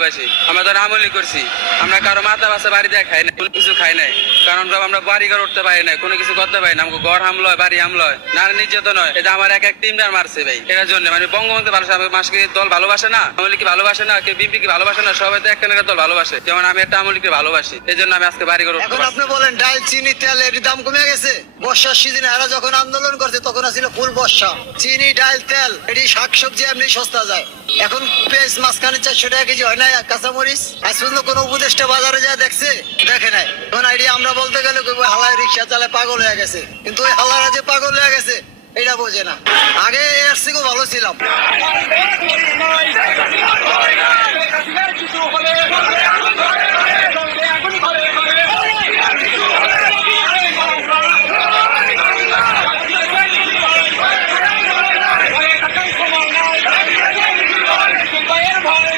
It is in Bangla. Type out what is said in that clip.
ভালোবাসি। আমরা তো আমলি করছি। আমরা কারও মাথা বাসা বাড়ি দিয়ে খাই না কোনো কিছু খাই নাই। কারণ আমরা- বাড়ি ঘর উঠতে পারি না কোনো কিছু করতে পারি না আমাকে ঘর হামলো হয় বাড়ি হামলো হয়। নারী নির্যাতন হয়। এটা আমার এক এক টিমটার মারছে ভাই। এটার জন্য মানে বঙ্গবন্ধু ভালোবাসে আমাকে মাসকে দল ভালোবাসে না আমলি কি ভালোবাসে না কেউ বিপি কি ভালোবাসে না সবাই তো একটা না দল ভালোবাসে। যেমন আমি একটা আমলিকে ভালোবাসি এই জন্য আমি আজকে বাড়ি ঘর এখন আপনি বলেন ডাল চিনি তেল এর দাম কমে গেছে? বর্ষার সিজনে এরা যখন আন্দোলন করছে তখন ছিল ফুল বর্ষা। চিনি ডাল তেল এটি শাকসবজি এমনি সস্তা যায়। এখন পেঁয়াজ মাঝখানে চারশো টাকা কেজি হয় না কাঁচামরিচ। আজ পর্যন্ত কোনো উপদেষ্টা বাজারে যা দেখছে, দেখে নাই। এখন আইডিয়া আমরা বলতে গেলে হালায় রিক্সা চালে পাগল হয়ে গেছে। কিন্তু ওই হালারা যে পাগল হয়ে গেছে, এটা বোঝে না। আগে এর থেকেও ভালো ছিলাম। মায়ের ভাই